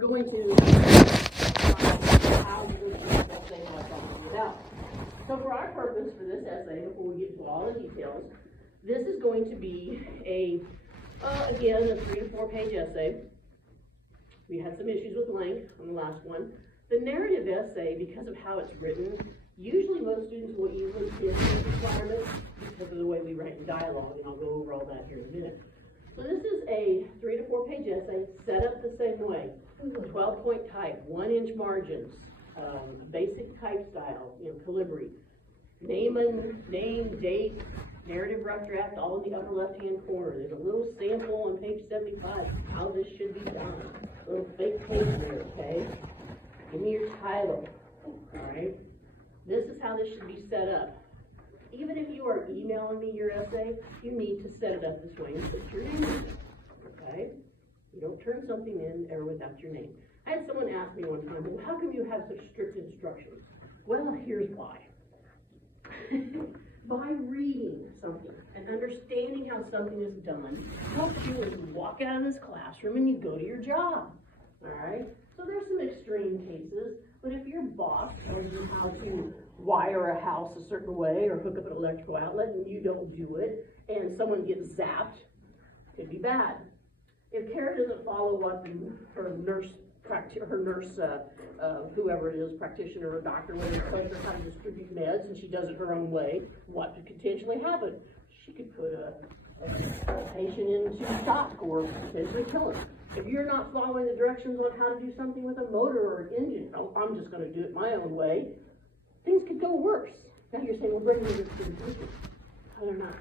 going to how you would use that thing like that out. So for our purpose for this essay, before we get to all the details, this is going to be again, a 3 to 4 page essay. We had some issues with length on the last one. The narrative essay, because of how it's written, usually most students will easily hit these requirements because of the way we write in dialogue, and I'll go over all that here in a minute. So this is a 3 to 4 page essay set up the same way. 12-point type, 1-inch margins, basic type style, calibri. Name, date, narrative rough draft, all in the upper left-hand corner. There's a little sample on page 75 how this should be done. A little fake page there, okay? Give me your title, all right? This is how this should be set up. Even if you are emailing me your essay, you need to set it up this way and put your name in it, okay? You don't turn something in ever without your name. I had someone ask me one time, well, how come you have such strict instructions? Well, here's why. By reading something and understanding how something is done helps you as you walk out of this classroom and you go to your job, all right? So there's some extreme cases, but if your boss tells you how to wire a house a certain way or hook up an electrical outlet and you don't do it and someone gets zapped, it could be bad. If Kara doesn't follow what her nurse, whoever it is, practitioner or doctor, when they tells her how to distribute meds and she does it her own way, what could potentially happen? She could put a patient into shock or potentially kill him. If you're not following the directions on how to do something with a motor or an engine, oh, I'm just going to do it my own way, things could go worse. Now you're saying, well, bring me this to the patient. No, they're not.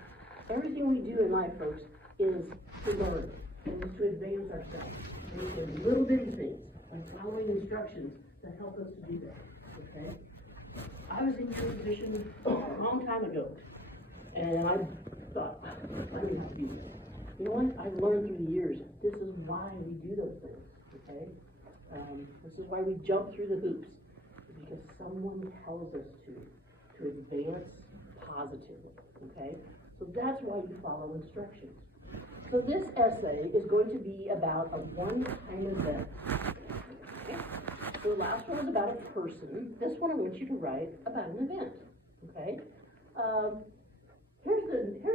Everything we do in life, folks, is to learn and is to advance ourselves. And we do little bitty things by following instructions that help us to do that, okay? I was in your position a long time ago, and I thought, I don't have to do this. You know what? I've learned through the years, this is why we do those things, okay? This is why we jump through the hoops, because someone tells us to advance positively, okay? So that's why we follow instructions. So this essay is going to be about a one-time event. Okay? So the last one was about a person. This one I want you to write about an event, okay? Here's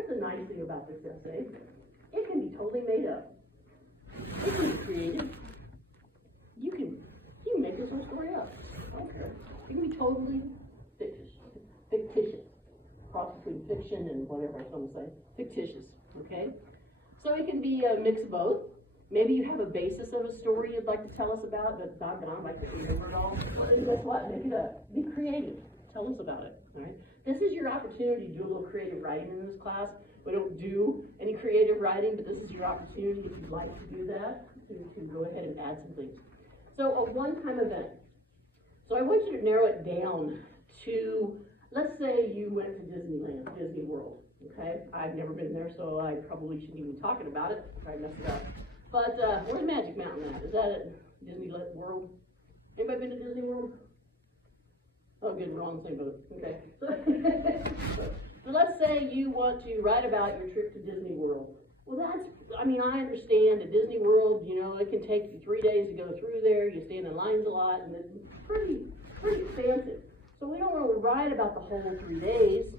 the nice thing about this essay. It can be totally made up. It can be creative. You can make this whole story up. I don't care. It can be totally fictitious. Cross between fiction and whatever I was going to say. Fictitious, okay? So it can be a mix of both. Maybe you have a basis of a story you'd like to tell us about, but doggone, I couldn't remember it all. Then guess what? Make it up. Be creative. Tell us about it, all right? This is your opportunity to do a little creative writing in this class. We don't do any creative writing, but this is your opportunity, if you'd like to do that, to go ahead and add some things. So a one-time event. So I want you to narrow it down to, let's say you went to Disneyland, Disney World, okay? I've never been there, so I probably shouldn't even be talking about it, if I mess it up. But where's Magic Mountain at? Is that at Disney World? Anybody been to Disney World? Oh, good, we're on the same boat, okay. So let's say you want to write about your trip to Disney World. Well, I understand at Disney World, it can take you 3 days to go through there, you stand in lines a lot, and it's pretty expansive. So we don't want to write about the whole 3 days.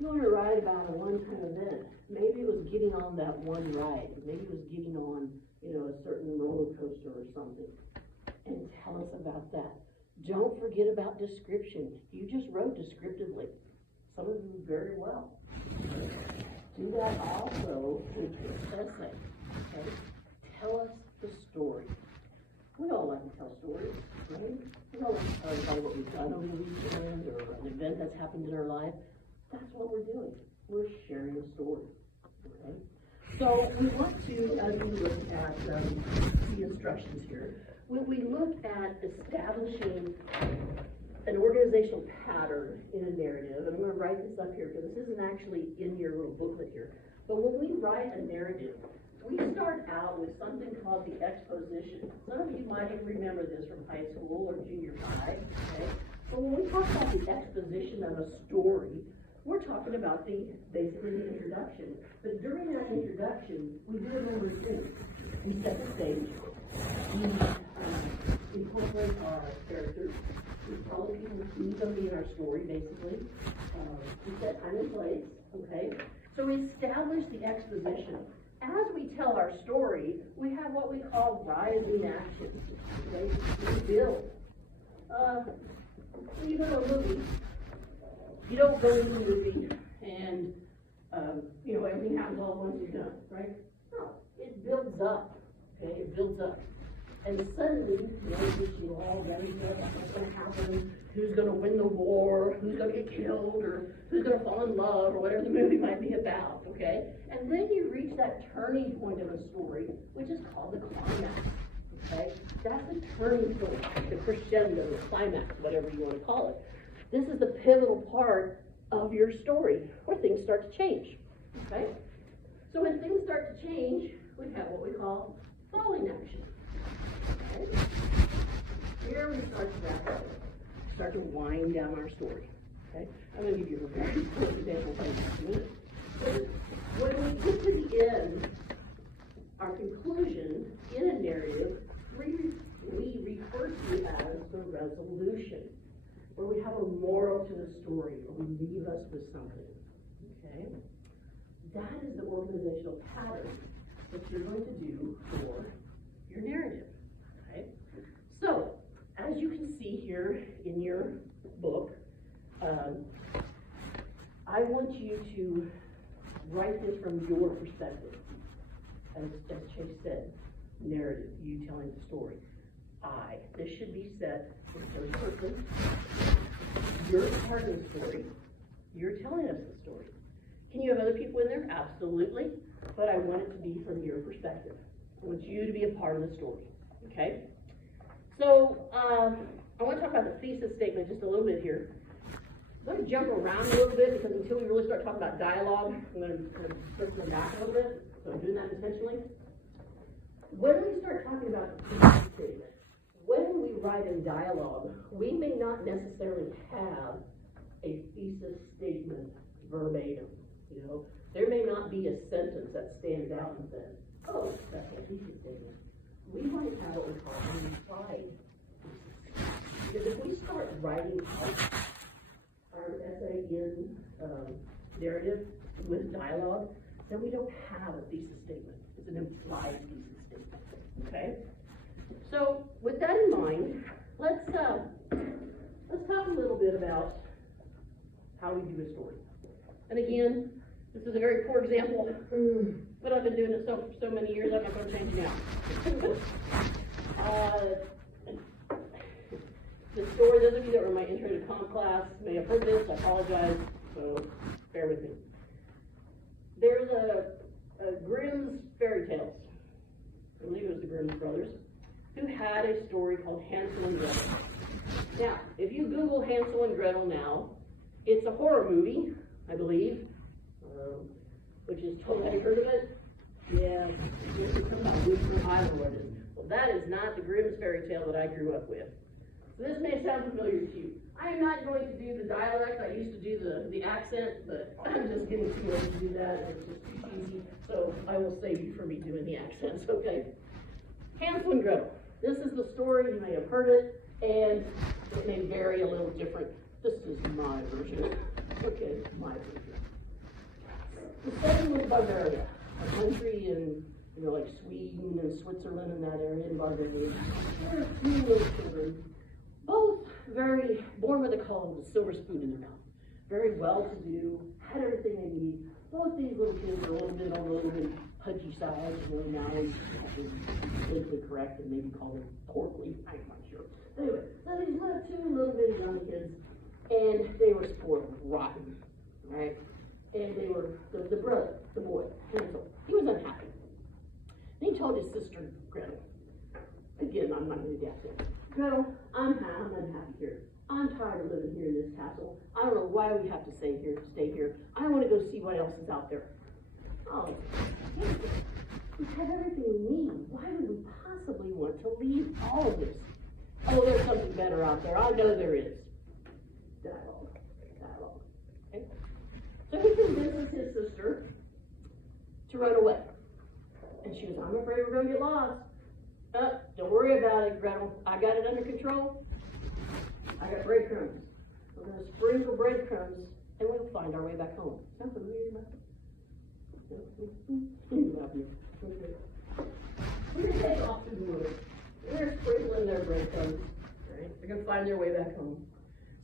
We want to write about a one-time event. Maybe it was getting on that one ride. Maybe it was getting on, a certain roller coaster or something. And tell us about that. Don't forget about description. You just wrote descriptively. Some of you very well. Do that also with this essay. Okay? Tell us the story. We all like to tell stories, right? We all like to tell everybody what we've done over the weekend or an event that's happened in our life. That's what we're doing. We're sharing a story. Okay? So we want to, as we look at the instructions here, when we look at establishing an organizational pattern in a narrative, and I'm going to write this up here because this isn't actually in your little booklet here, but when we write a narrative, we start out with something called the exposition. Some of you might even remember this from high school or junior high, okay? But when we talk about the exposition of a story, we're talking about basically the introduction. But during that introduction, we do a number of things. We set the stage. We tell the people who's going to be in our story, basically. We set time and place, okay? So we establish the exposition. As we tell our story, we have what we call rising action, okay? We build. When you go to a movie, you don't go into the movie and, everything happens all at once and you're done, right? No, it builds up, okay? It builds up. And suddenly, you all ready to know what's going to happen, who's going to win the war, who's going to get killed, or who's going to fall in love, or whatever the movie might be about, okay? And then you reach that turning point of a story, which is called the climax, okay? That's the turning point, the crescendo, the climax, whatever you want to call it. This is the pivotal part of your story, where things start to change, okay? So when things start to change, we have what we call falling action. Okay. Here we start to wrap up, start to wind down our story. Okay, I'm going to give you a very quick example of this. When we get to the end, our conclusion in a narrative, we refer to as the resolution, where we have a moral to the story, or we leave us with something. Okay, that is the organizational pattern that you're going to do for your narrative. So, as you can see here in your book, I want you to write this from your perspective. As Chase said, narrative, you telling the story. This should be set in third person. You're part of the story. You're telling us the story. Can you have other people in there? Absolutely. But I want it to be from your perspective. I want you to be a part of the story. Okay? So, I want to talk about the thesis statement just a little bit here. I'm going to jump around a little bit because until we really start talking about dialogue, I'm going to kind of flip them back a little bit. So I'm doing that intentionally. When we start talking about the thesis statement, when we write in dialogue, we may not necessarily have a thesis statement verbatim. There may not be a sentence that stands out and says, "Oh, that's a thesis statement." We might have what we call an implied thesis. Because if we start writing out our essay in narrative with dialogue, then we don't have a thesis statement. It's an implied thesis statement. Okay? So with that in mind, let's talk a little bit about how we do a story. And again, this is a very poor example, but I've been doing it so many years, I'm not going to change now. The story, those of you that were in my intro to comp class may have heard this, I apologize, so bear with me. There's a Grimm's fairy tales, I believe it was the Grimm's brothers, who had a story called Hansel and Gretel. Now, if you Google Hansel and Gretel now, it's a horror movie, I believe, which is totally, have you heard of it? Yeah, it's about Witcher Island, what it is. Well, that is not the Grimm's fairy tale that I grew up with. So this may sound familiar to you. I am not going to do the dialect. I used to do the accent, but I'm just getting too old to do that, and it's just too cheesy. So I will save you from me doing the accents, okay? Hansel and Gretel. This is the story. You may have heard it, and it may vary a little different. This is my version. Okay, my version. The setting was Bavaria, a country in, like Sweden and Switzerland and that area in Bavaria. There were two little children, both born with a call with a silver spoon in their mouth. Very well-to-do, had everything they need. Both these little kids are a little bit on the little bit pudgy side, now we have to be politically correct and maybe call them portly, I'm not sure. Anyway, so these two little bitty young kids, and they were spoiled rotten, right? And they were, the brother, the boy, Hansel, he was unhappy. And he told his sister, Gretel, again, I'm not going to guess it, Gretel, I'm unhappy here. I'm tired of living here in this castle. I don't know why we have to stay here. I want to go see what else is out there. Oh, Hansel, we have everything we need. Why would we possibly want to leave all of this? Oh, there's something better out there. I know there is. Dialogue. Okay? So he convinces his sister to run away. And she goes, I'm afraid we're going to get lost. Don't worry about it, Gretel. I got it under control. I got breadcrumbs. We're gonna sprinkle breadcrumbs and we'll find our way back home. Sound familiar enough? Okay. We're gonna take off to the woods. They're sprinkling their breadcrumbs, right? They're gonna find their way back home.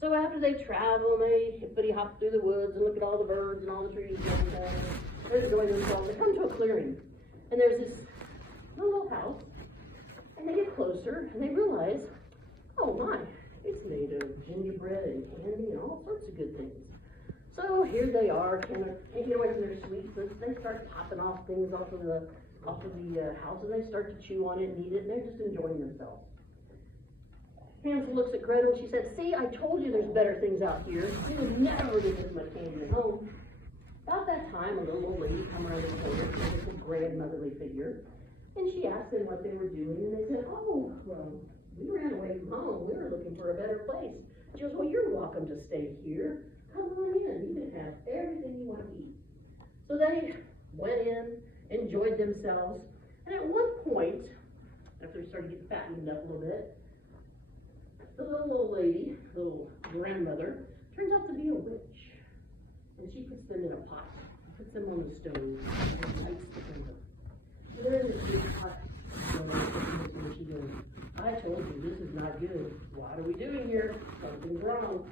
So after they travel, everybody hops through the woods and look at all the birds and all the trees and everything. They're enjoying themselves. They come to a clearing, and there's this little house, and they get closer, and they realize, oh my, it's made of gingerbread and candy and all sorts of good things. So here they are, can't get away from their sweets. They start popping off things off of the house, and they start to chew on it and eat it, and they're just enjoying themselves. Hansel looks at Gretel and she said, see, I told you there's better things out here. You would never get this much candy at home. About that time, a little old lady come around the corner, this little grandmotherly figure, and she asked them what they were doing, and they said, oh, well, we ran away from home. We were looking for a better place. She goes, well, you're welcome to stay here. Come on in. You can have everything you want to eat. So they went in, enjoyed themselves, and at one point, after they started getting fattened up a little bit, the little old lady, little grandmother, turns out to be a witch. And she puts them in a pot, puts them on the stove, and lights the candle. So they're in this big pot, and she goes, I told you this is not good. What are we doing here? Something's wrong.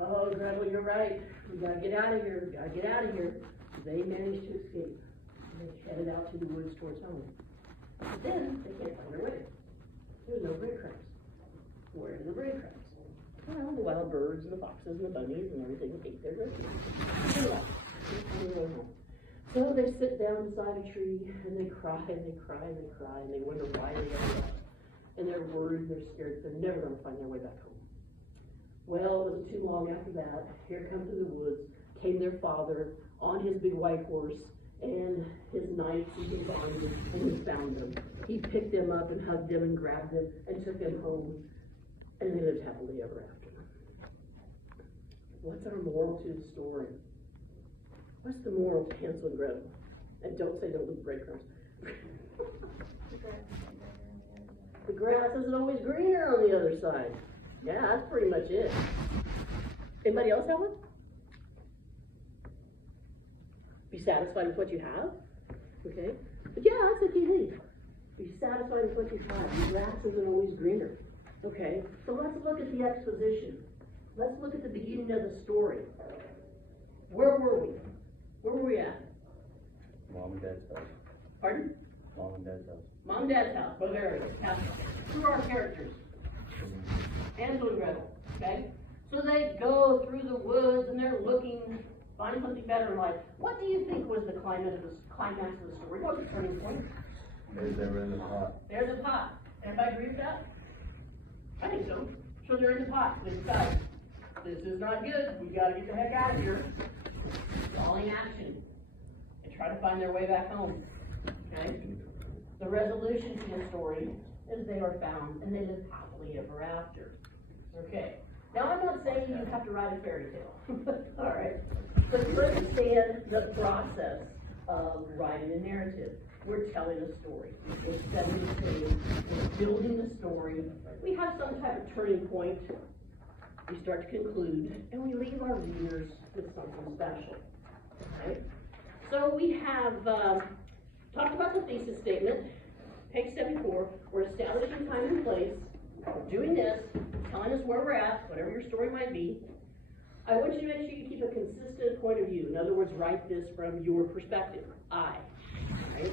Oh, Gretel, you're right. We gotta get out of here. We gotta get out of here. They managed to escape. They headed out to the woods towards home. But then they can't find their way. There's no breadcrumbs. Where are the breadcrumbs? Well, the wild birds and the foxes and the bunnies and everything ate their breadcrumbs. They left. They found their way home. So they sit down beside a tree and they cry and they cry and they cry and they wonder why they got left. And they're worried, they're scared, they're never going to find their way back home. Well, it wasn't too long after that, here come to the woods, came their father on his big white horse and his knights and his armies, and he found them. He picked them up and hugged them and grabbed them and took them home, and they lived happily ever after. What's our moral to the story? What's the moral to Hansel and Gretel? And don't say don't leave breadcrumbs. The grass isn't always greener on the other side. Yeah, that's pretty much it. Anybody else have one? Be satisfied with what you have. Okay? But yeah, that's a key thing. Be satisfied with what you have. The grass isn't always greener. Okay? So let's look at the exposition. Let's look at the beginning of the story. Where were we? Where were we at? Mom and Dad's house. Pardon? Mom and Dad's house. Mom and Dad's house, Bavaria, castle. Who are our characters? Hansel and Gretel, okay? So they go through the woods and they're looking, find something better in life. What do you think was the climax of the story? What was the turning point? They were in the pot. There's a pot. Everybody agree with that? I think so. So they're in the pot. They decide, this is not good. We gotta get the heck out of here. Falling action. And try to find their way back home. Okay? The resolution to the story is they are found and they live happily ever after. Okay. Now I'm not saying you have to write a fairy tale. Alright. But you understand the process of writing a narrative. We're telling a story. We're setting the stage. We're building the story. We have some type of turning point. We start to conclude, and we leave our readers with something special. Right? So we have talked about the thesis statement. Page 74. We're establishing time and place. Doing this, telling us where we're at, whatever your story might be. I want you to make sure you keep a consistent point of view. In other words, write this from your perspective. I. Right?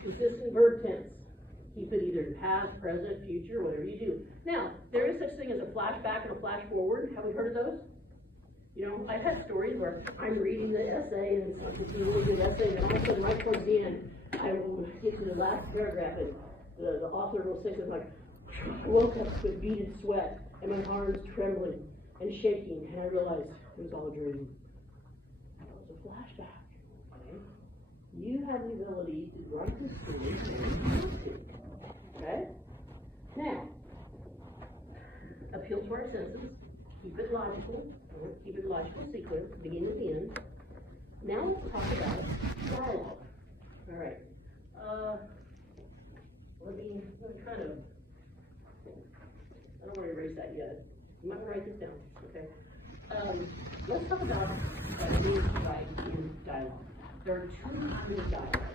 Consistent verb tense. Keep it either in past, present, future, whatever you do. Now, there is such thing as a flashback and a flash forward. Have we heard of those? You know, I've had stories where I'm reading the essay and it's a really good essay, and all of a sudden, right towards the end, I will get to the last paragraph and the author will say something like, I woke up with beaded sweat and my arms trembling and shaking, and I realized it was all a dream. That was a flashback. Okay? You have the ability to write the story when you want to. Okay? Now, appeal to our senses. Keep it logical. Keep it logical sequence, beginning to end. Now let's talk about dialogue. All right. Let me kind of, I don't want to erase that yet. You might write this down, okay? Let's talk about being right in dialogue. There are two kinds of dialogue.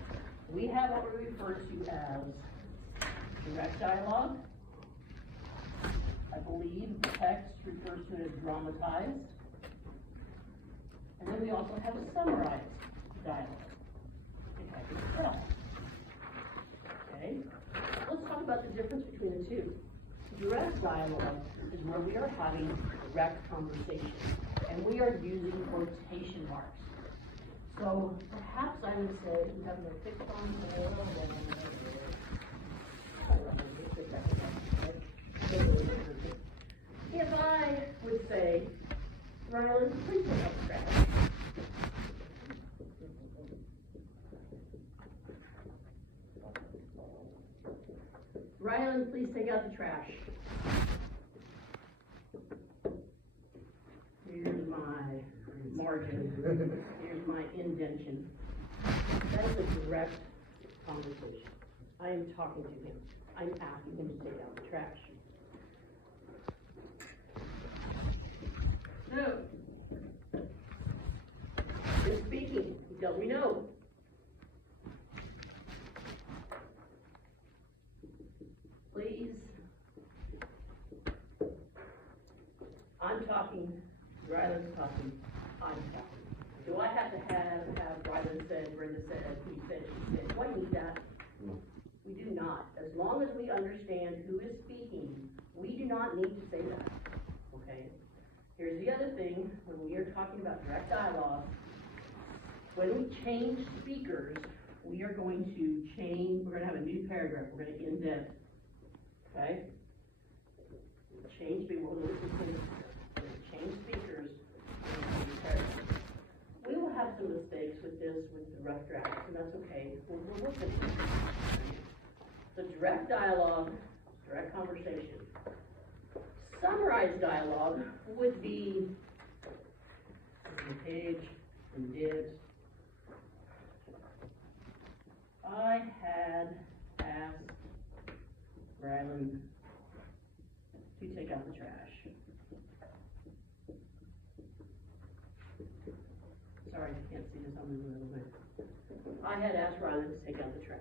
We have what we refer to as direct dialogue. I believe text refers to it as dramatized. And then we also have summarized dialogue. If I can tell. Okay? Let's talk about the difference between the two. Direct dialogue is where we are having direct conversation, and we are using quotation marks. So perhaps I would say, we have no fixed on if I would say, Rylan, please take out the trash. Rylan, please take out the trash. Here's my margin. Here's my indentation. That is a direct conversation. I am talking to him. I'm asking him to take out the trash. So, he's speaking. He tells me no. Please. I'm talking, Rylan's talking, I'm talking. Do I have to have Rylan said, Brenda said, he said, she said? Why do you need that? No. We do not. As long as we understand who is speaking, we do not need to say that, okay? Here's the other thing, when we are talking about direct dialogue, when we change speakers, we are going to change, we're going to have a new paragraph, we're going to indent, okay? Change speakers, we're going to change speakers, and new paragraph. We will have some mistakes with this, with the rough drafts, and that's okay. We'll look at it. The direct dialogue, direct conversation. Summarized dialogue would be the page and dibs. I had asked Rylan to take out the trash. Sorry, I can't see this on the little bit. I had asked Rylan to take out the trash.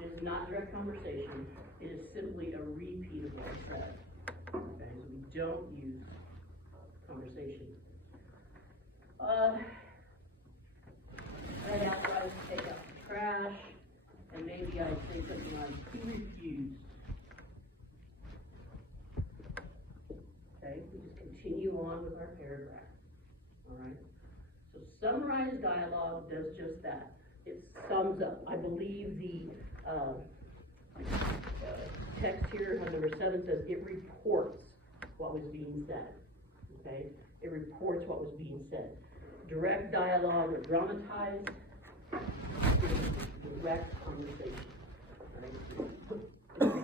It is not direct conversation. It is simply a repeat of what I said. Okay, so we don't use conversation. I had asked Rylan to take out the trash, and maybe I'd say something like, he refused. Okay, we just continue on with our paragraph. All right. So summarized dialogue does just that. It sums up. I believe the text here on number 7 says it reports what was being said. Okay? It reports what was being said. Direct dialogue or dramatized is direct conversation. Right?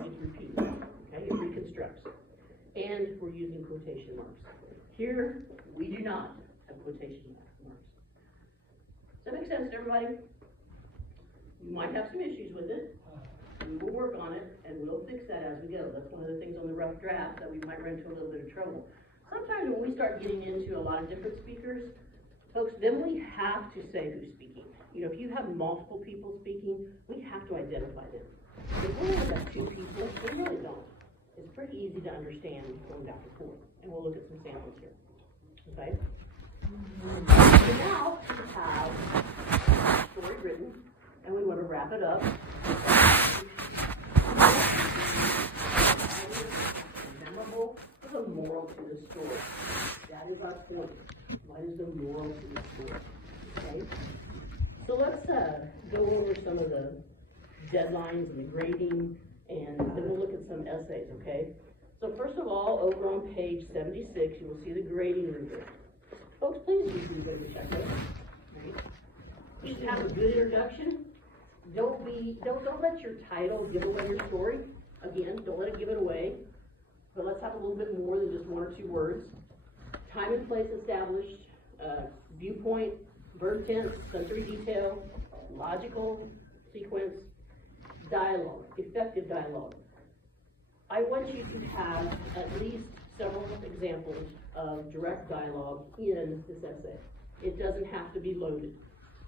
It's repeated. Okay? It reconstructs. And we're using quotation marks. Here, we do not have quotation marks. Does that make sense to everybody? You might have some issues with it. We will work on it, and we'll fix that as we go. That's one of the things on the rough draft that we might run into a little bit of trouble. Sometimes when we start getting into a lot of different speakers, folks, then we have to say who's speaking. You know, if you have multiple people speaking, we have to identify them. If we only have 2 people, we really don't. It's pretty easy to understand going back and forth, and we'll look at some samples here. Okay? So now we have the story written, and we want to wrap it up. Memorable. There's a moral to the story. That is our point. What is the moral to the story? Okay? So let's go over some of the deadlines and the grading, and then we'll look at some essays, okay? So first of all, over on page 76, you will see the grading rubric. Folks, please use the grading checklist. Right? You should have a good introduction. Don't let your title give away your story. Again, don't let it give it away. But let's have a little bit more than just 1 or 2 words. Time and place established, viewpoint, verb tense, sensory detail, logical sequence, dialogue, effective dialogue. I want you to have at least several examples of direct dialogue in this essay. It doesn't have to be loaded.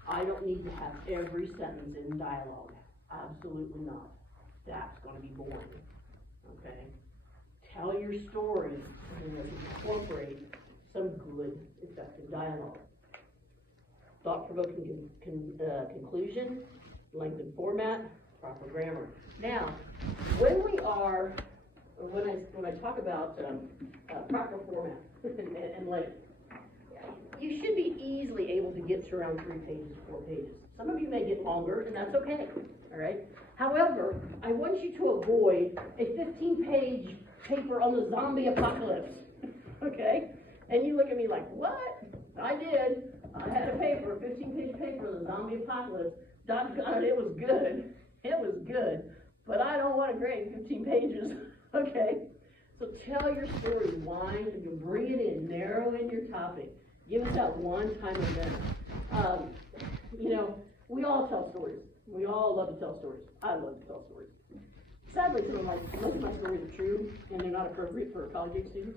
I don't need to have every sentence in dialogue. Absolutely not. That's gonna be boring, okay? Tell your story and let's incorporate some good, effective dialogue. Thought-provoking conclusion, length and format, proper grammar. Now, when I talk about proper format and length, you should be easily able to get to around 3 pages, 4 pages. Some of you may get longer, and that's okay, all right? However, I want you to avoid a 15-page paper on the zombie apocalypse, okay? And you look at me like, what? I did. I had a 15-page paper on the zombie apocalypse. Doggone it, it was good. It was good. But I don't want to grade 15 pages, okay? So tell your story, wind, and you bring it in, narrow in your topic. Give us that one-time event. We all tell stories. We all love to tell stories. I love to tell stories. Sadly, most of my stories are true, and they're not appropriate for a college age student.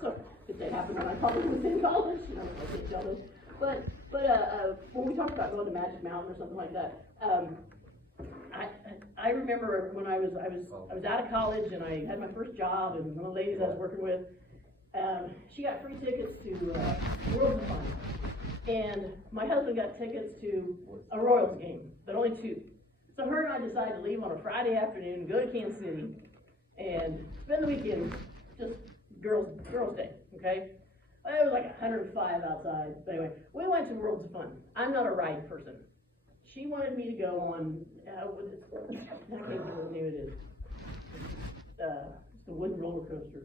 So, if they happen when I probably was in college, I can't tell them. But when we talk about going to Magic Mountain or something like that, I remember when I was out of college and I had my first job, and one of the ladies I was working with, she got free tickets to Worlds of Fun, and my husband got tickets to a Royals game, but only 2. So her and I decided to leave on a Friday afternoon, go to Kansas City, and spend the weekend just girls' day, okay? It was like 105 outside, but anyway, we went to Worlds of Fun. I'm not a ride person. She wanted me to go on, I can't remember what the name it is. It's the wooden roller coaster.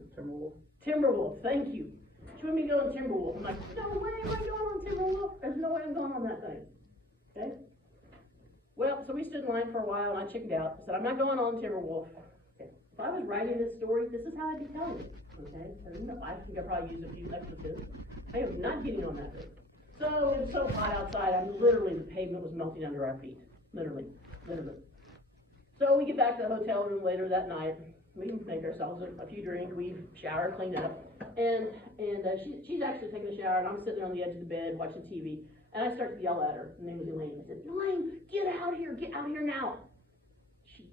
Timberwolf, thank you. She wanted me to go on Timberwolf. I'm like, no way am I going on Timberwolf. There's no way I'm going on that thing, okay? Well, so we stood in line for a while, and I chickened out. I said, I'm not going on Timberwolf. Okay. If I was writing this story, this is how I'd be telling it, okay? I think I probably used a few expletives. I am not getting on that thing. So it was so hot outside, literally, the pavement was melting under our feet. Literally. So we get back to the hotel room later that night. We make ourselves a few drinks, we shower, clean up, and she's actually taking a shower, and I'm sitting there on the edge of the bed watching TV, and I start to yell at her. Her name was Elaine. I said, Elaine, get out here now. She,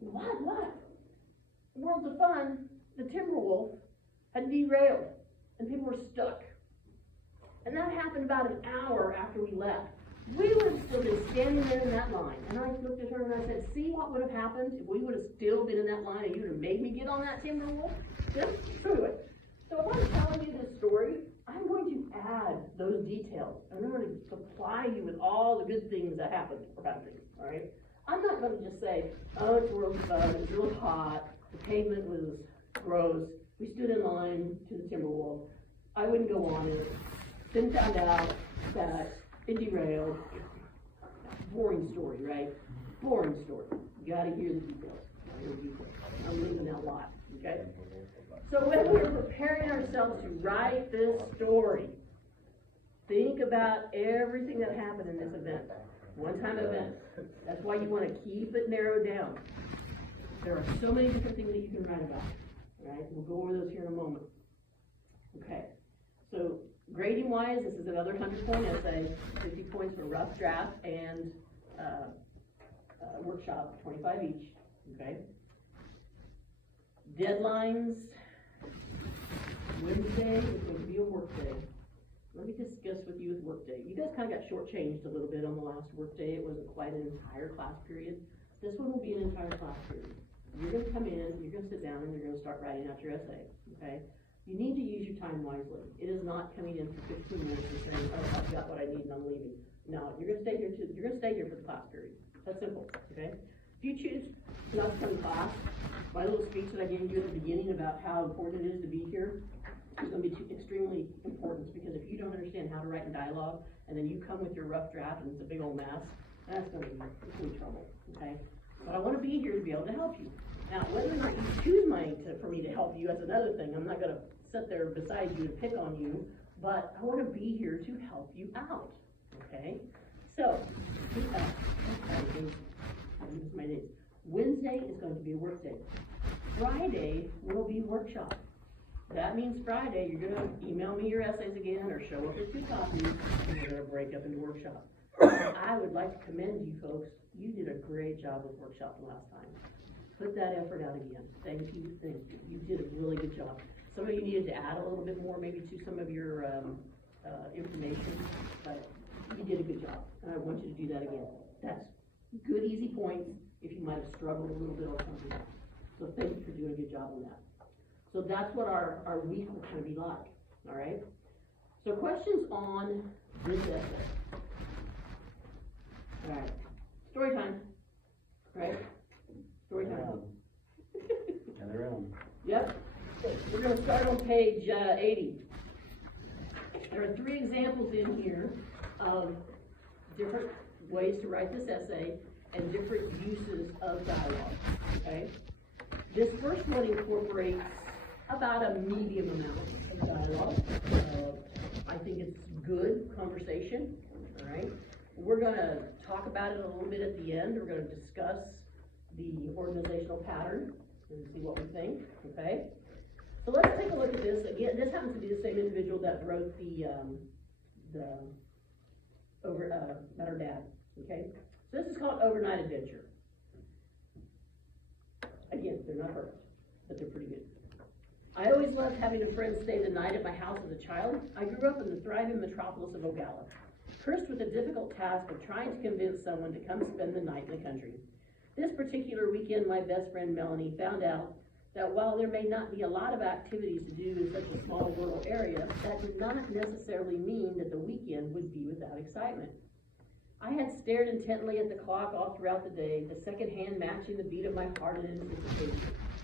what? Worlds of Fun, the Timberwolf had derailed, and people were stuck. And that happened about an hour after we left. We would have still been standing there in that line. And I looked at her and I said, see what would have happened if we would have still been in that line and you would have made me get on that Timberwolf? Yes, true it. So if I'm telling you this story, I'm going to add those details. I'm going to supply you with all the good things that happened about me, all right? I'm not going to just say, oh, it's World of Fun, it was real hot, the pavement was gross, we stood in line to the Timberwolf. I wouldn't go on it. Then found out that it derailed. Boring story, right? Boring story. You gotta hear the details. I'm leaving that lot, okay? So when we're preparing ourselves to write this story, think about everything that happened in this event. One-time event. That's why you want to keep it narrowed down. There are so many different things that you can write about, right? We'll go over those here in a moment. Okay, so grading-wise, this is another 100-point essay, 50 points for rough draft and workshop, 25 each, okay? Deadlines, Wednesday is going to be a work day. Let me discuss with you with work day. You guys kind of got shortchanged a little bit on the last work day. It wasn't quite an entire class period. This one will be an entire class period. You're going to come in, you're going to sit down, and you're going to start writing out your essay, okay? You need to use your time wisely. It is not coming in for 15 minutes and saying, oh, I've got what I need and I'm leaving. No, you're going to stay here for the class period. That's simple, okay? If you choose not to come to class, my little speech that I gave you at the beginning about how important it is to be here is going to be extremely important, because if you don't understand how to write in dialogue and then you come with your rough draft and it's a big old mess, that's going to be trouble, okay? But I want to be here to be able to help you. Now, whether or not you choose for me to help you, that's another thing. I'm not going to sit there beside you and pick on you, but I want to be here to help you out, okay? So, my days. Wednesday is going to be a work day. Friday will be workshop. That means Friday, you're gonna email me your essays again, or show up with 2 copies, and we're gonna break up into workshop. I would like to commend you folks, you did a great job with workshop the last time. Put that effort out again, thank you, you did a really good job. Some of you needed to add a little bit more maybe to some of your, information, but you did a good job, and I want you to do that again. That's good, easy points, if you might have struggled a little bit on something. So thank you for doing a good job on that. So that's what our week will kind of be like, all right? So questions on this essay? All right, story time, right? Story time. Gather around. Yep, we're gonna start on page 80. There are 3 examples in here of different ways to write this essay and different uses of dialogue, okay? This first one incorporates about a medium amount of dialogue. I think it's good conversation, all right? We're gonna talk about it a little bit at the end. We're gonna discuss the organizational pattern and see what we think, okay? So let's take a look at this. Again, this happens to be the same individual that wrote about her dad, okay? So this is called Overnight Adventure. Again, they're not perfect, but they're pretty good. I always loved having a friend stay the night at my house as a child. I grew up in the thriving metropolis of Ogalla, cursed with the difficult task of trying to convince someone to come spend the night in the country. This particular weekend, my best friend Melanie found out that while there may not be a lot of activities to do in such a small rural area, that did not necessarily mean that the weekend would be without excitement. I had stared intently at the clock all throughout the day, the second hand matching the beat of my heart in anticipation.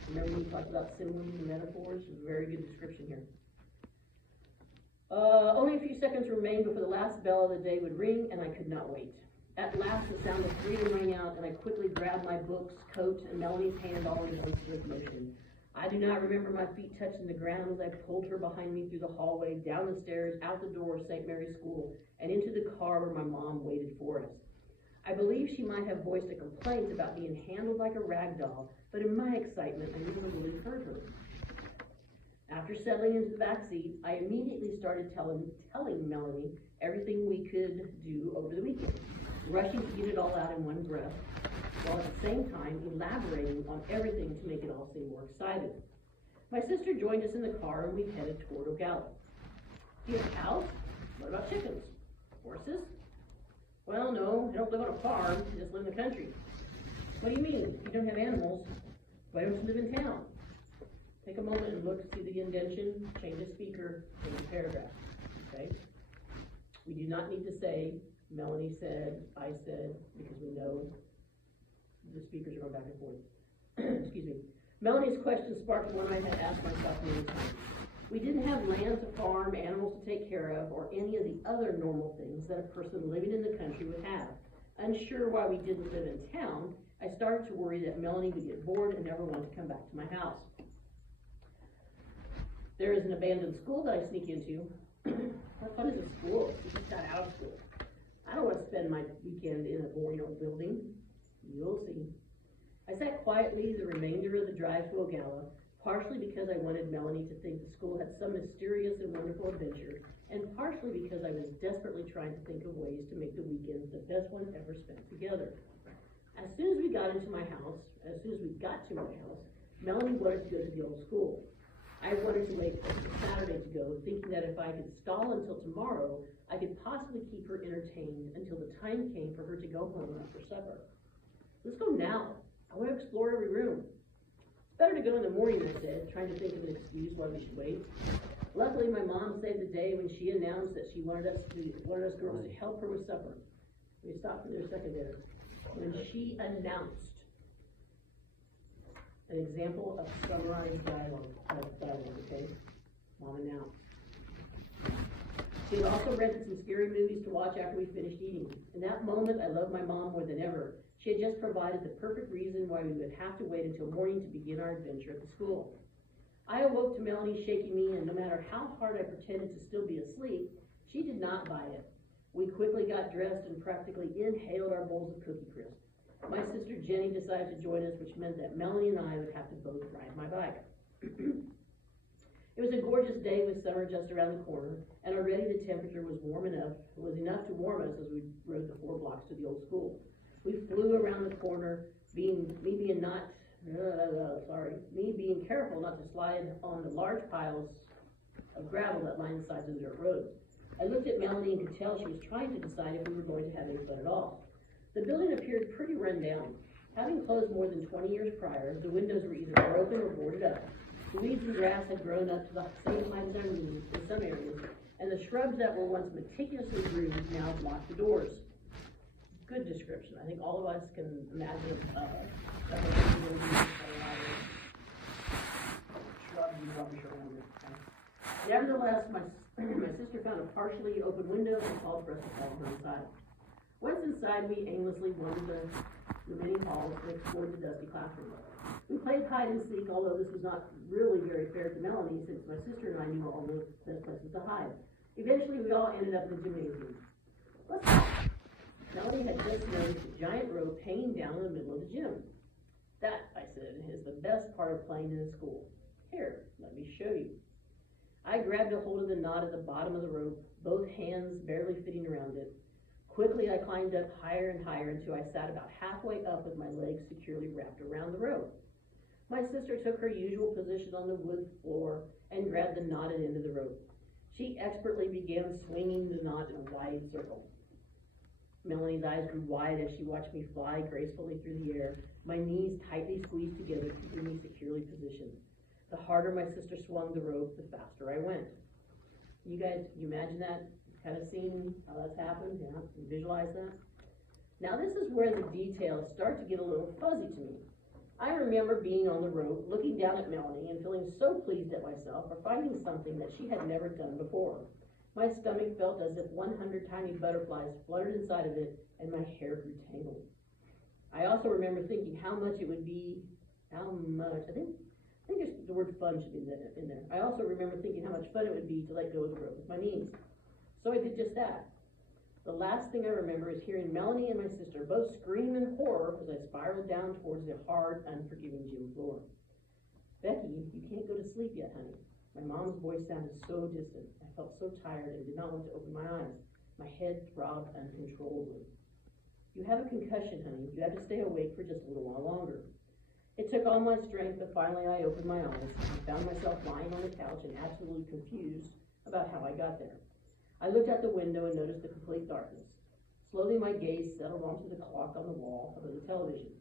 Remember when we talked about similes and metaphors? It's a very good description here. Only a few seconds remained before the last bell of the day would ring, and I could not wait. At last, the sound of freedom rang out, and I quickly grabbed my books, coat, and Melanie's hand all in one swift motion. I do not remember my feet touching the ground as I pulled her behind me through the hallway, down the stairs, out the door of St. Mary's School, and into the car where my mom waited for us. I believe she might have voiced a complaint about being handled like a rag doll, but in my excitement, I never really heard her. After settling into the back seat, I immediately started telling Melanie everything we could do over the weekend, rushing to get it all out in one breath, while at the same time elaborating on everything to make it all seem more exciting. My sister joined us in the car and we headed toward Ogalla. Do you have cows? What about chickens? Horses? Well, no, I don't live on a farm, I just live in the country. What do you mean? If you don't have animals, why don't you live in town? Take a moment and look, see the indentation, change the speaker, change the paragraph, okay? We do not need to say, Melanie said, I said, because we know the speakers are going back and forth. Excuse me. Melanie's question sparked one I had asked myself many times. We didn't have land to farm, animals to take care of, or any of the other normal things that a person living in the country would have. Unsure why we didn't live in town, I started to worry that Melanie would get bored and never want to come back to my house. There is an abandoned school that I sneak into. What fun is a school? You just got out of school. I don't want to spend my weekend in a boring old building. You'll see. I sat quietly the remainder of the drive to Ogalla, partially because I wanted Melanie to think the school had some mysterious and wonderful adventure, and partially because I was desperately trying to think of ways to make the weekends the best one ever spent together. As soon as we got to my house, Melanie wanted to go to the old school. I wanted to wait until Saturday to go, thinking that if I could stall until tomorrow, I could possibly keep her entertained until the time came for her to go home after supper. Let's go now. I want to explore every room. It's better to go in the morning, I said, trying to think of an excuse why we should wait. Luckily, my mom saved the day when she announced that she wanted us girls to help her with supper. We stopped for their second there. When she announced, an example of summarized dialogue, okay? Mom announced. She had also rented some scary movies to watch after we finished eating. In that moment, I loved my mom more than ever. She had just provided the perfect reason why we would have to wait until morning to begin our adventure at the school. I awoke to Melanie shaking me, and no matter how hard I pretended to still be asleep, she did not buy it. We quickly got dressed and practically inhaled our bowls of Cookie Crisp. My sister Jenny decided to join us, which meant that Melanie and I would have to both ride my bike. It was a gorgeous day with summer just around the corner, and already the temperature was enough to warm us as we rode the 4 blocks to the old school. We flew around the corner, me being careful not to slide on the large piles of gravel that lined the sides of the dirt roads. I looked at Melanie and could tell she was trying to decide if we were going to have any fun at all. The building appeared pretty run down. Having closed more than 20 years prior, the windows were either broken or boarded up. The weeds and grass had grown up to the same height as our knees in some areas, and the shrubs that were once meticulously groomed now blocked the doors. Good description. I think all of us can imagine shrubs and rubbish around it. Nevertheless, my sister found a partially open window and called for us to follow her inside. Once inside, we aimlessly wandered the many halls and explored the dusty classroom. We played hide and seek, although this was not really very fair to Melanie, since my sister and I knew all the best places to hide. Eventually, we all ended up in the gymnasium. Let's go. Melanie had just noticed a giant rope hanging down in the middle of the gym. That, I said, is the best part of playing in a school. Here, let me show you. I grabbed a hold of the knot at the bottom of the rope, both hands barely fitting around it. Quickly, I climbed up higher and higher until I sat about halfway up with my legs securely wrapped around the rope. My sister took her usual position on the wood floor and grabbed the knotted end of the rope. She expertly began swinging the knot in a wide circle. Melanie's eyes grew wide as she watched me fly gracefully through the air, my knees tightly squeezed together, keeping me securely positioned. The harder my sister swung the rope, the faster I went. You guys, you imagine that kind of scene, how that's happened? Yeah, you visualize that? Now this is where the details start to get a little fuzzy to me. I remember being on the rope, looking down at Melanie and feeling so pleased at myself for finding something that she had never done before. My stomach felt as if 100 tiny butterflies fluttered inside of it, and my hair grew tangled. I also remember thinking I think the word fun should be in there. I also remember thinking how much fun it would be to let go of the rope with my knees. So I did just that. The last thing I remember is hearing Melanie and my sister both scream in horror as I spiraled down towards the hard, unforgiving gym floor. Becky, you can't go to sleep yet, honey. My mom's voice sounded so distant. I felt so tired and did not want to open my eyes. My head throbbed uncontrollably. You have a concussion, honey. You have to stay awake for just a little while longer. It took all my strength, but finally I opened my eyes and found myself lying on the couch and absolutely confused about how I got there. I looked out the window and noticed the complete darkness. Slowly my gaze settled onto the clock on the wall above the television.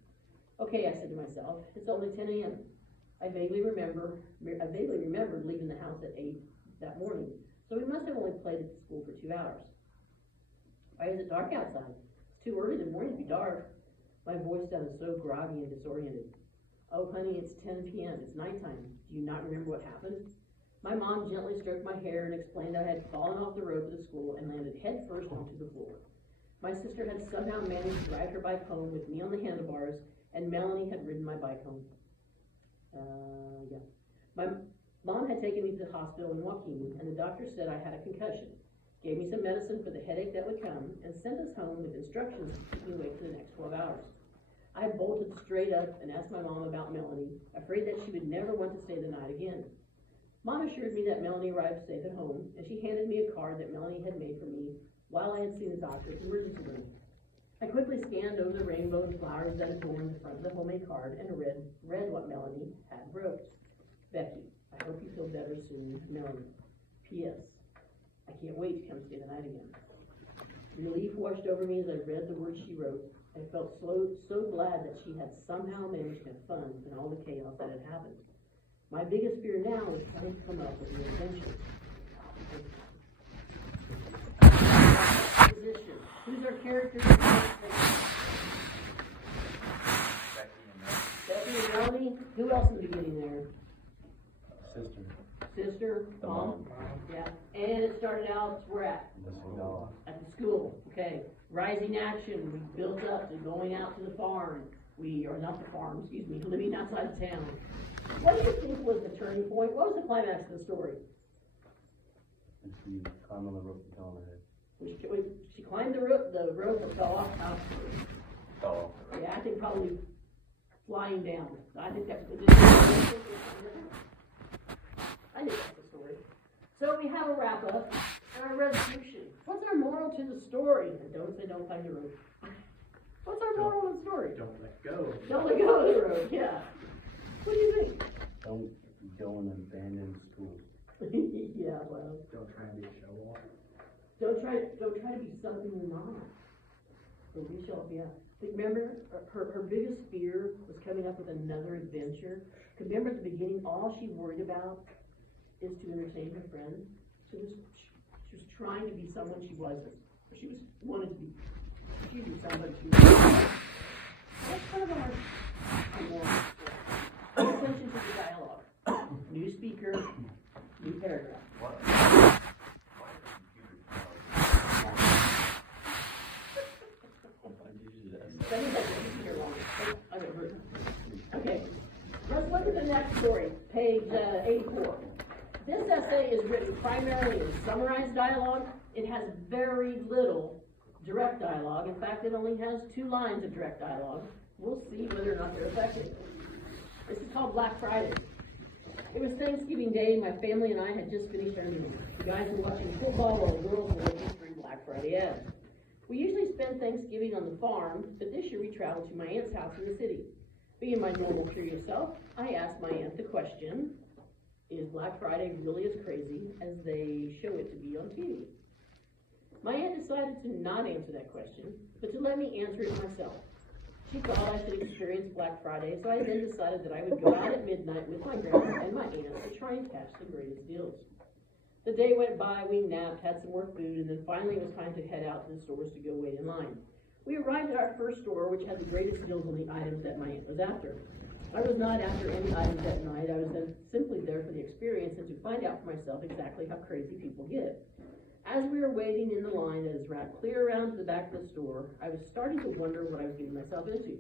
Okay, I said to myself, it's only 10 a.m. I vaguely remembered leaving the house at 8 that morning, so we must have only played at the school for 2 hours. Why is it dark outside? It's too early in the morning to be dark. My voice sounded so groggy and disoriented. Oh, honey, it's 10 p.m. It's nighttime. Do you not remember what happened? My mom gently stroked my hair and explained I had fallen off the rope of the school and landed head first onto the floor. My sister had somehow managed to ride her bike home with me on the handlebars, and Melanie had ridden my bike home. My mom had taken me to the hospital in Joaquin, and the doctor said I had a concussion, gave me some medicine for the headache that would come, and sent us home with instructions to keep me awake for the next 12 hours. I bolted straight up and asked my mom about Melanie, afraid that she would never want to stay the night again. Mom assured me that Melanie arrived safe at home, and she handed me a card that Melanie had made for me while I had seen the doctor at the emergency room. I quickly scanned over the rainbow and flowers that adorned the front of the homemade card and read what Melanie had wrote. Becky, I hope you feel better soon, Melanie. P.S. I can't wait to come stay the night again. Relief washed over me as I read the words she wrote. I felt so glad that she had somehow managed to have fun in all the chaos that had happened. My biggest fear now was trying to come up with an invention. Position. Who's our character? Becky and Melanie. Who else in the beginning there? Sister, mom. Yeah. And it started out where at? At the school. Okay. Rising action. We built up to going out to the farm. Living outside of town. What do you think was the turning point? What was the climax of the story? And she climbed on the rope and fell on her head. She climbed the rope and fell off. Oh. Yeah, I think probably flying down. I think that's what I think that's the story. So we have a wrap up and our resolution. What's our moral to the story? And don't say don't find the road. What's our moral of the story? Don't let go. Don't let go of the road, yeah. What do you think? Don't go and abandon schools. Yeah, well. Don't try and be a show off. Don't try to be something you're not. Don't be show off, yeah. But remember, her biggest fear was coming up with another adventure. 'Cause remember at the beginning, all she worried about is to entertain her friends. She was trying to be someone she wasn't. She wanted to be somebody she wasn't. That's kind of our moral. Pay attention to the dialogue. New speaker, new paragraph. Okay, let's look at the next story, page 84. This essay is written primarily in summarized dialogue. It has very little direct dialogue. In fact, it only has 2 lines of direct dialogue. We'll see whether or not they're effective. This is called Black Friday. It was Thanksgiving Day. My family and I had just finished our meal. The guys were watching football while the girls were looking through Black Friday ads. We usually spend Thanksgiving on the farm, but this year we traveled to my aunt's house in the city. Being my normal curious self, I asked my aunt the question, is Black Friday really as crazy as they show it to be on TV? My aunt decided to not answer that question, but to let me answer it myself. She thought I should experience Black Friday, so I then decided that I would go out at midnight with my grandma and my aunt to try and catch the greatest deals. The day went by, we napped, had some more food, and then finally it was time to head out to the stores to go wait in line. We arrived at our first store, which had the greatest deals on the items that my aunt was after. I was not after any items that night. I was then simply there for the experience and to find out for myself exactly how crazy people get. As we were waiting in the line that is wrapped clear around to the back of the store, I was starting to wonder what I was getting myself into.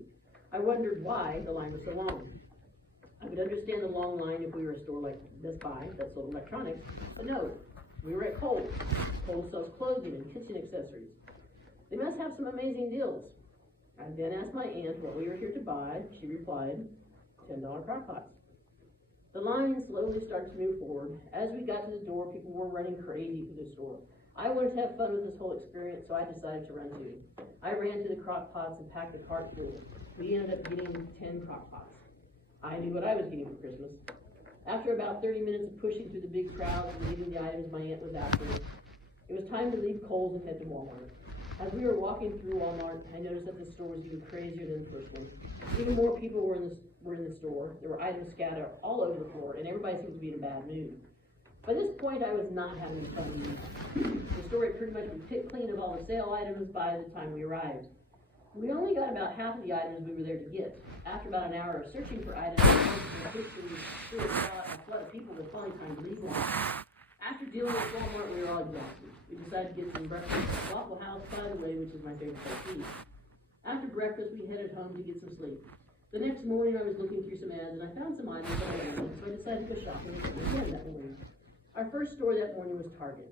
I wondered why the line was so long. I would understand the long line if we were a store like Best Buy that sold electronics, but no, we were at Kohl's. Kohl's sells clothing and kitchen accessories. They must have some amazing deals. I then asked my aunt what we were here to buy. She replied, $10 crock pots. The line slowly started to move forward. As we got to the door, people were running crazy through the store. I wanted to have fun with this whole experience, so I decided to run too. I ran to the crock pots and packed a cart full. We ended up getting 10 crock pots. I knew what I was getting for Christmas. After about 30 minutes of pushing through the big crowd and getting the items my aunt was after, it was time to leave Kohl's and head to Walmart. As we were walking through Walmart, I noticed that the store was even crazier than the first one. Even more people were in the store. There were items scattered all over the floor, and everybody seemed to be in a bad mood. By this point, I was not having fun. The store had pretty much been picked clean of all the sale items by the time we arrived. We only got about half of the items we were there to get. After about an hour of searching for items, through a flood of people with plenty of time to leave Walmart. After dealing with Walmart, we were all exhausted. We decided to get some breakfast at Waffle House, by the way, which is my favorite place to eat. After breakfast, we headed home to get some sleep. The next morning, I was looking through some ads, and I found some items that I wanted, so I decided to go shopping again that morning. Our first store that morning was Target.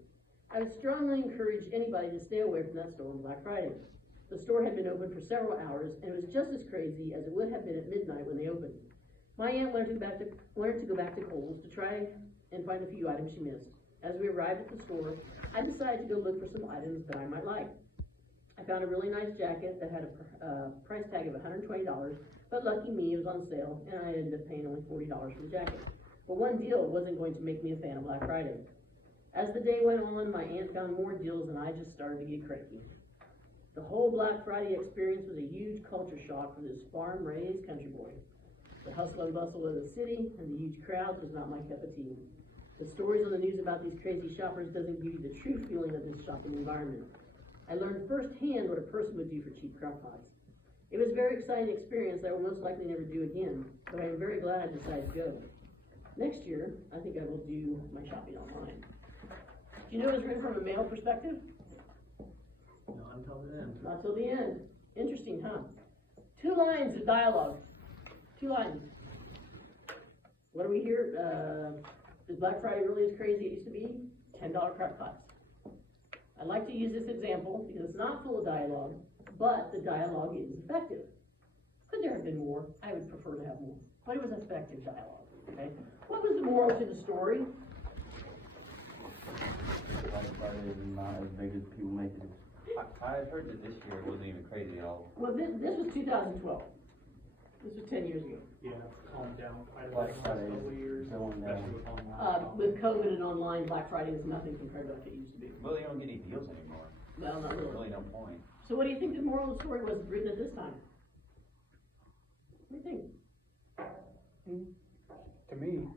I would strongly encourage anybody to stay away from that store on Black Friday. The store had been open for several hours, and it was just as crazy as it would have been at midnight when they opened. My aunt wanted to go back to Kohl's to try and find a few items she missed. As we arrived at the store, I decided to go look for some items that I might like. I found a really nice jacket that had a price tag of $120, but lucky me, it was on sale, and I ended up paying only $40 for the jacket. But one deal wasn't going to make me a fan of Black Friday. As the day went on, my aunt found more deals, and I just started to get cranky. The whole Black Friday experience was a huge culture shock for this farm-raised country boy. The hustle and bustle of the city and the huge crowds was not my cup of tea. The stories on the news about these crazy shoppers doesn't give you the true feeling of this shopping environment. I learned firsthand what a person would do for cheap crock pots. It was a very exciting experience that I will most likely never do again, but I am very glad I decided to go. Next year, I think I will do my shopping online. Do you know it was written from a male perspective? Not until the end. Not till the end. Interesting, huh? 2 lines of dialogue. 2 lines. What do we hear? Is Black Friday really as crazy as it used to be? $10 crock pots. I like to use this example because it's not full of dialogue, but the dialogue is effective. Could there have been more? I would prefer to have more, but it was effective dialogue, okay? What was the moral to the story? Black Friday is not as big as people make it. I heard that this year wasn't even crazy at all. Well, this was 2012. This was 10 years ago. Yeah, calm down quite a Black bit in the last Friday couple of years, is going down. especially with online. With COVID and online, Black Friday is nothing compared to what it used to be. Well, you don't get any deals anymore. Well, not There's really. really no point. So what do you think the moral of the story was written at this time? What do you think? To me,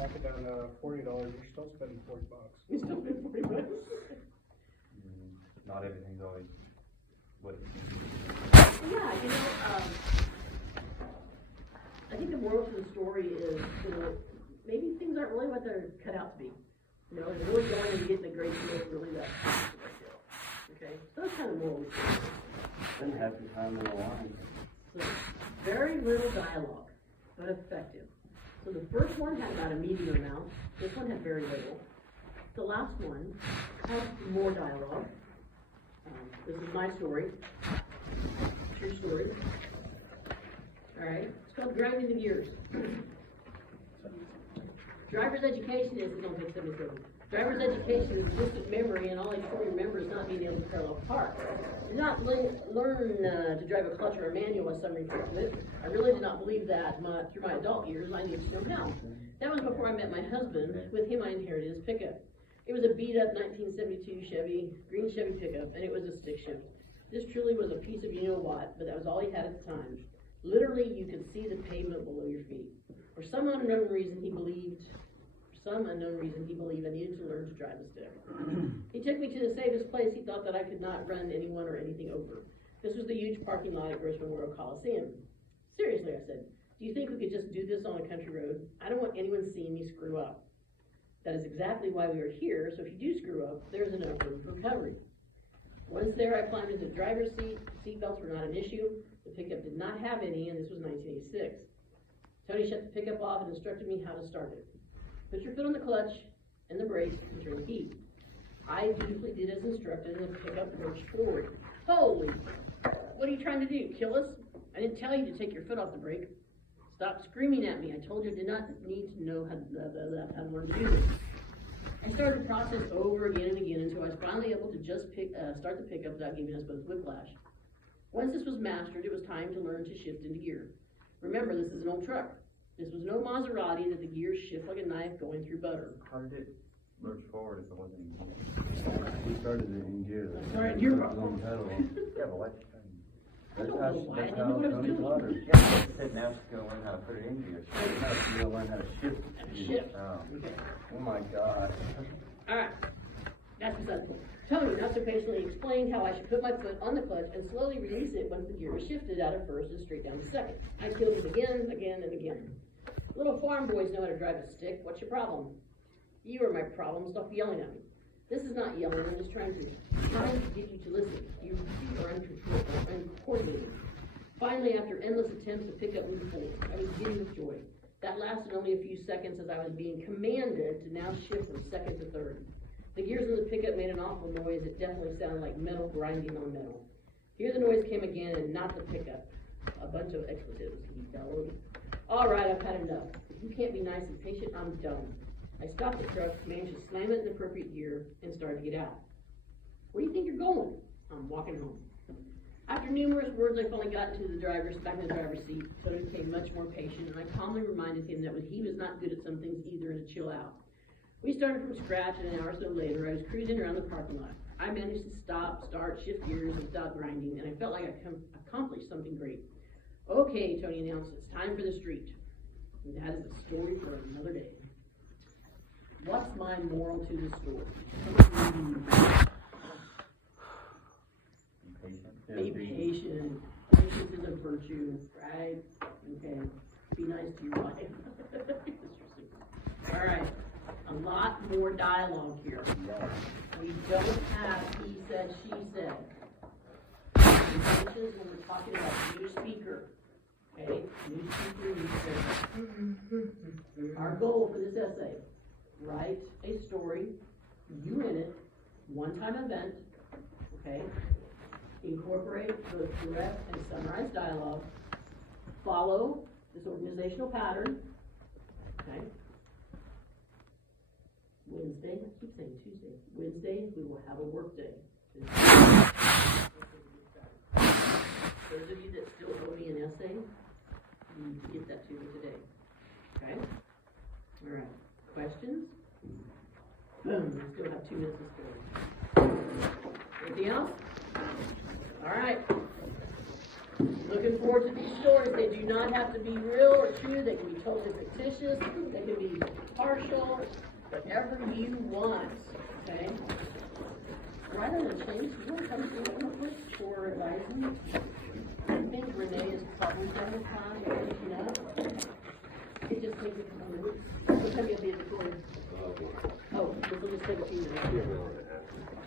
walk it down to $40, you're still spending $40. You still been 40 bucks? Not everything's always what. Yeah, I think the moral to the story is, maybe things aren't really what they're cut out to be. Really going and getting a great deal is really that. Okay, so that's kind of moral. Spend half the time in the line. So, very little dialogue, but effective. So the first one had about a medium amount. This one had very little. The last one had more dialogue. This is my story. True story. Alright, it's called Grinding the Gears. Driver's education is, don't take 77. Driver's education is distant memory, and all I truly remember is not being able to parallel park. Did not learn to drive a clutch or a manual as some refer to it. I really did not believe that through my adult years. I needed to know how. That was before I met my husband. With him, I inherited his pickup. It was a beat-up 1972 green Chevy pickup, and it was a stick shift. This truly was a piece of you-know-what, but that was all he had at the time. Literally, you could see the pavement below your feet. For some unknown reason, he believed I needed to learn to drive a stick. He took me to the safest place he thought that I could not run anyone or anything over. This was the huge parking lot at Gross Memorial Coliseum. Seriously, I said, do you think we could just do this on a country road? I don't want anyone seeing me screw up. That is exactly why we are here, so if you do screw up, there's enough room for recovery. Once there, I climbed into the driver's seat. Seatbelts were not an issue. The pickup did not have any, and this was 1986. Tony shut the pickup off and instructed me how to start it. Put your foot on the clutch and the brake and turn the key. I dutifully did as instructed, and the pickup lurched forward. Holy, what are you trying to do, kill us? I didn't tell you to take your foot off the brake. Stop screaming at me. I told you I did not need to know how to learn to do this. I started the process over again and again until I was finally able to just start the pickup without giving us both whiplash. Once this was mastered, it was time to learn to shift into gear. Remember, this is an old truck. This was no Maserati that the gears shift like a knife going through butter. How did it lurch forward if it wasn't in gear? We started it in gear. That's right, you're It was on pedal. Yeah, but what? I don't know why. I didn't know what I was Tony doing. taught her. Yeah, but it said now she's gonna learn how to put it in gear. You gotta learn how to shift. Shift. Oh. Okay. Oh my God. Alright. That's beside the point. Tony not so patiently explained how I should put my foot on the clutch and slowly release it once the gear was shifted out of first and straight down to second. I killed it again, and again. Little farm boys know how to drive a stick. What's your problem? You are my problem. Stop yelling at me. This is not yelling. I'm just trying to get you to listen. You are uncoordinated. Finally, after endless attempts to pick up moving forward, I was giddy with joy. That lasted only a few seconds as I was being commanded to now shift from second to third. The gears of the pickup made an awful noise. It definitely sounded like metal grinding on metal. Here the noise came again, and not the pickup. A bunch of expletives, he bellowed. All right, I've had enough. If you can't be nice and patient, I'm done. I stopped the truck, managed to slam it in the appropriate gear, and started to get out. Where do you think you're going? I'm walking home. After numerous words, I finally got back in the driver's seat. Tony became much more patient, and I calmly reminded him that he was not good at some things either, and to chill out. We started from scratch, and an hour or so later, I was cruising around the parking lot. I managed to stop, start, shift gears without grinding, and I felt like I accomplished something great. Okay, Tony announced, it's time for the street. And that is a story for another day. What's my moral to the story? Be patient. Patience is a virtue, right? Okay. Be nice to your wife. All right. A lot more dialogue here. We don't have he said, she said. Intentions when we're talking about new speaker. Okay? New speaker, new speaker. Our goal for this essay, write a story, you in it, one-time event, okay? Incorporate the direct and summarized dialogue, follow this organizational pattern, okay? Wednesday, I keep saying Tuesday, Wednesday, we will have a work day. Those of you that still owe me an essay, you need to get that to me today, okay? All right, questions? Boom, we still have 2 minutes to spare. Anything else? All right. Looking forward to these stories. They do not have to be real or true. They can be totally fictitious. They can be partial. Whatever you want, okay? Rather than change, you want to come to real quick for advising? I think Renee is probably done with time or finishing up. It just takes a couple minutes. What time you have to be at the court? Oh, this will just take a few minutes.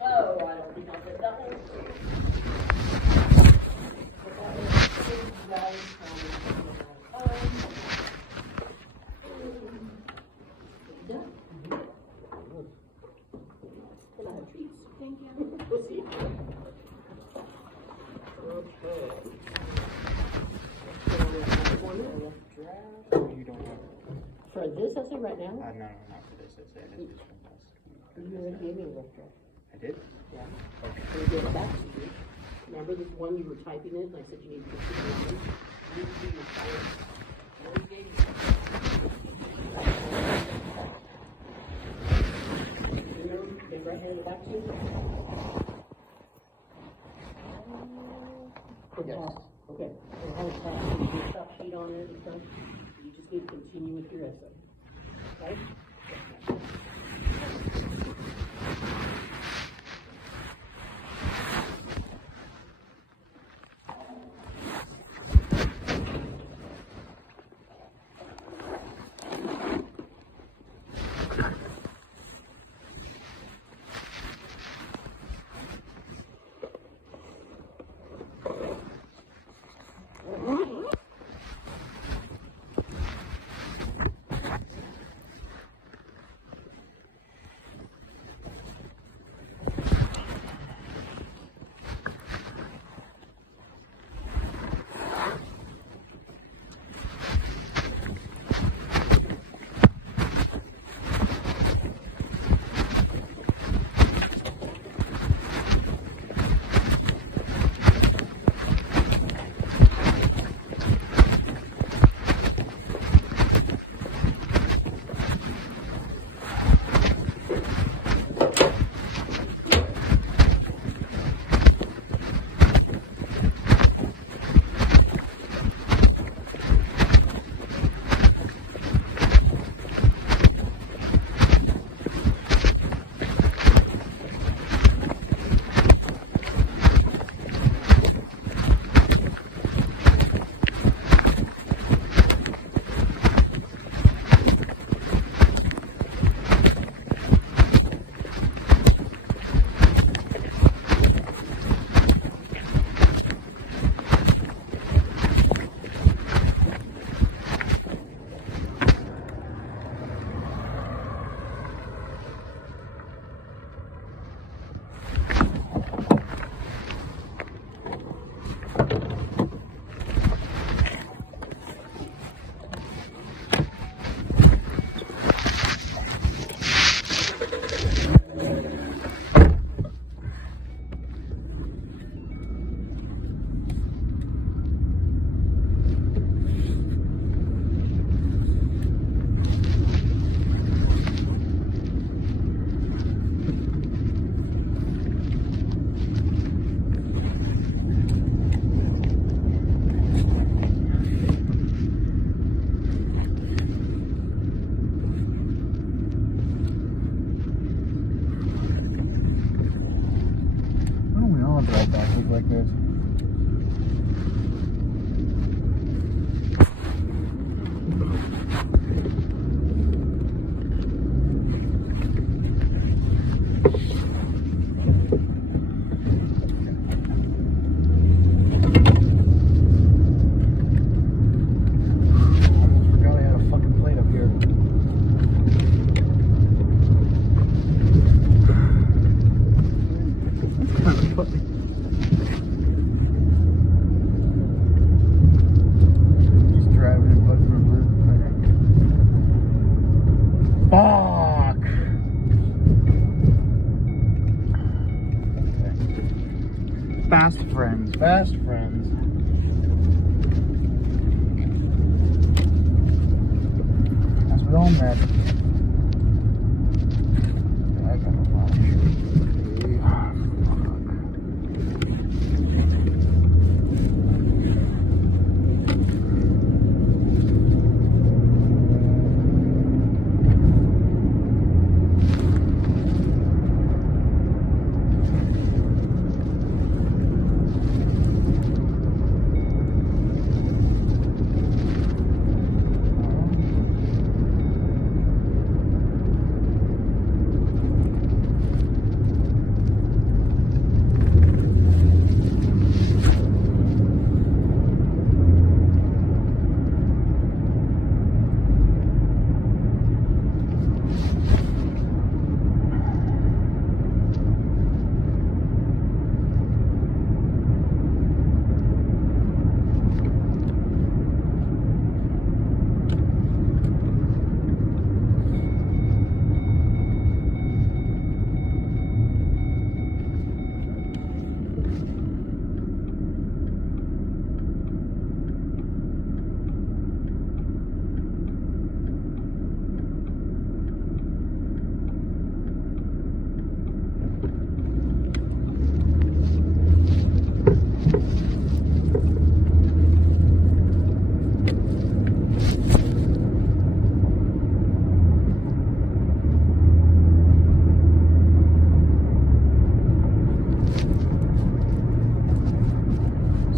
Oh, I don't think I'll take that one. But that was big guys done. Can I have treats? Thank you. We'll see. You don't have. For this essay right now? No, not for this essay. This is from last. You already gave me a rough draft. I did? Yeah. Can we get it back to you? Remember this one you were typing it, and I said you need to put it in? You need to do your science. I already gave you. Remember, get right hand it back to you? Yes. Okay. I'll have a class, you can stop sheet on it and stuff. You just need to continue with your essay. Okay? like this. Forgot I had a fucking plate up here. fast friends. That's what all met. I got a lot of shit. Ah,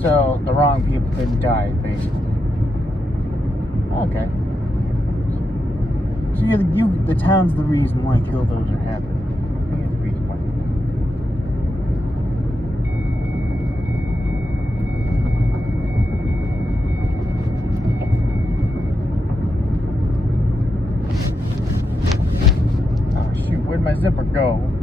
So the wrong people couldn't die, basically. Okay. So the town's the reason why killdogs are happening. You're the reason why. Oh shoot, where'd my zipper go?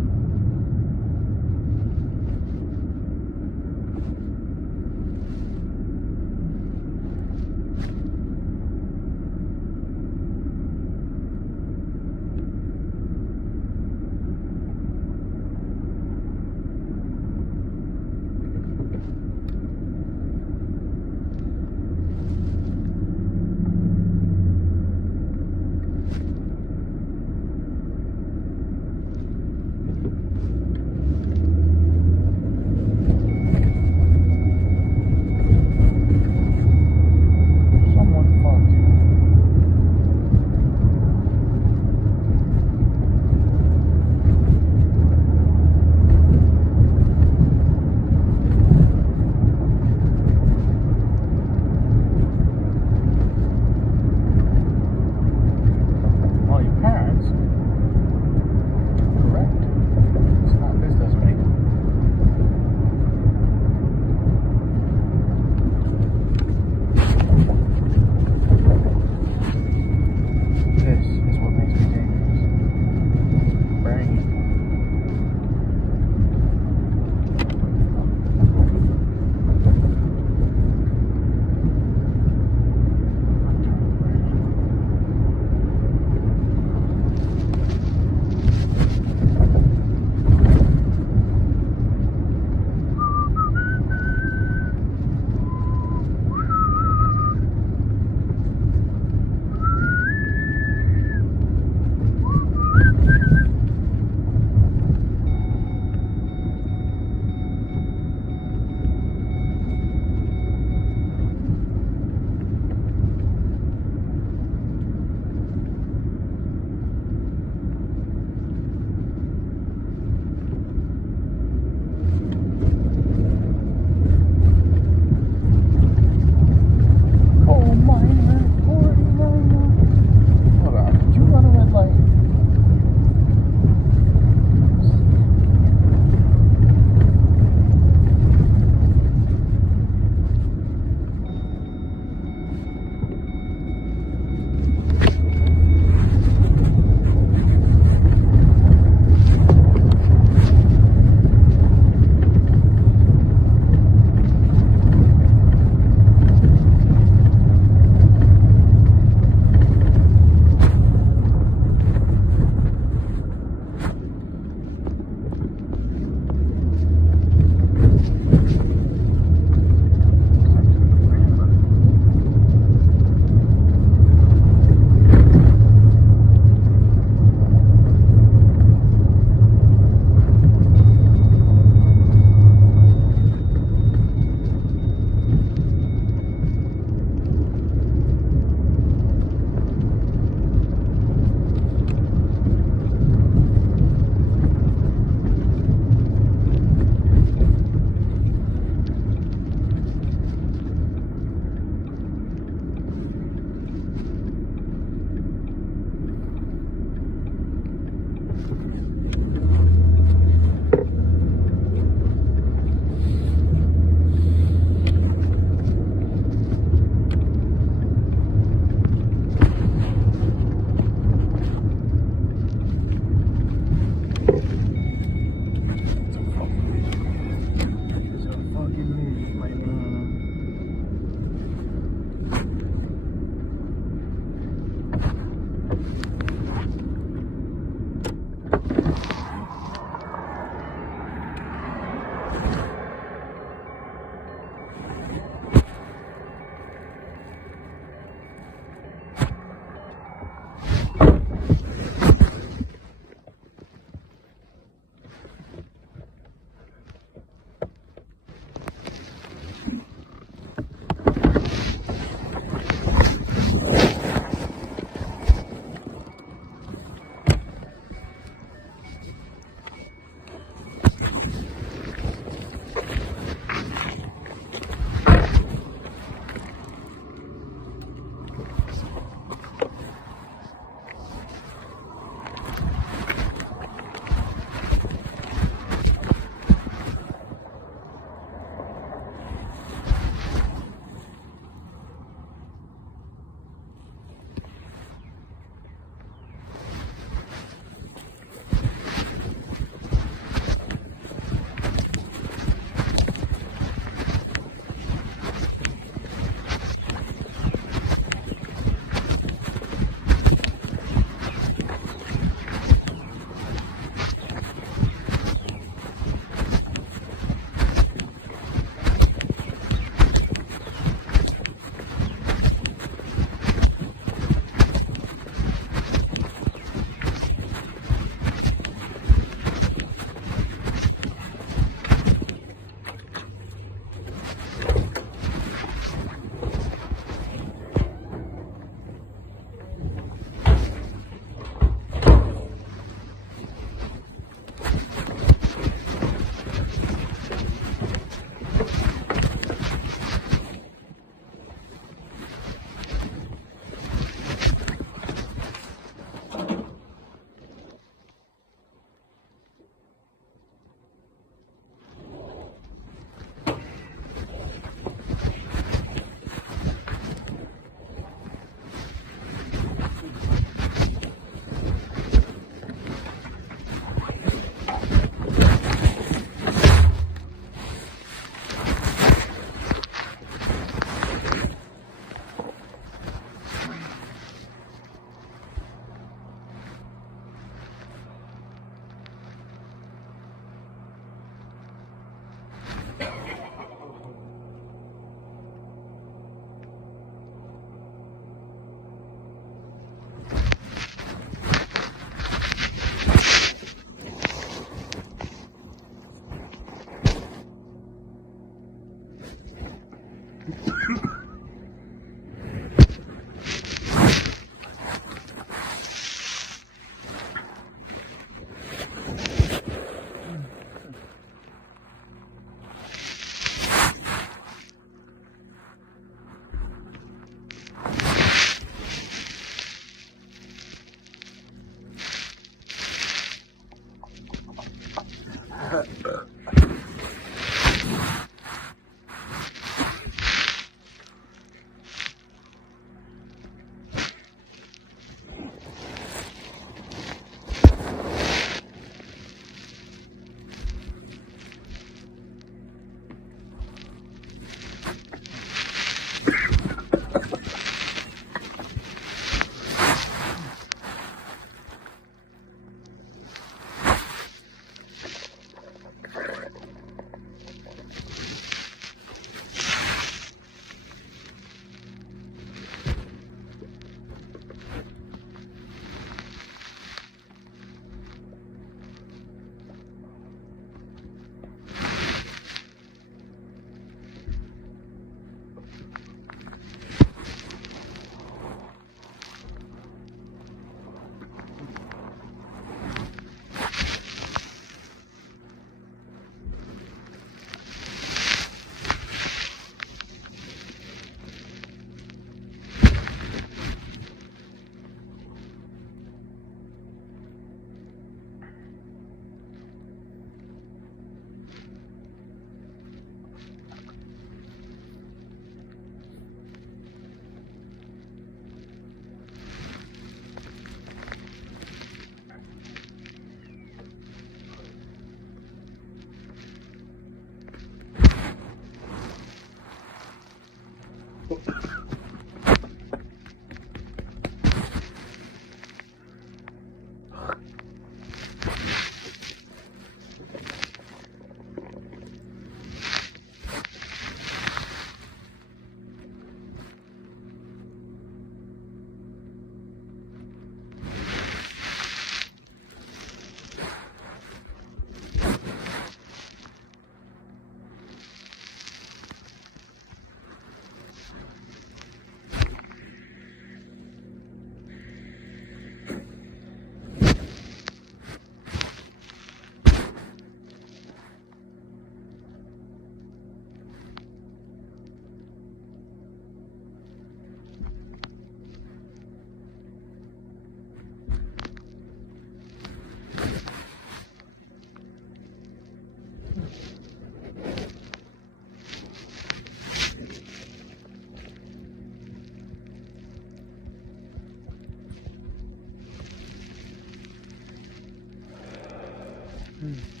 Hmm.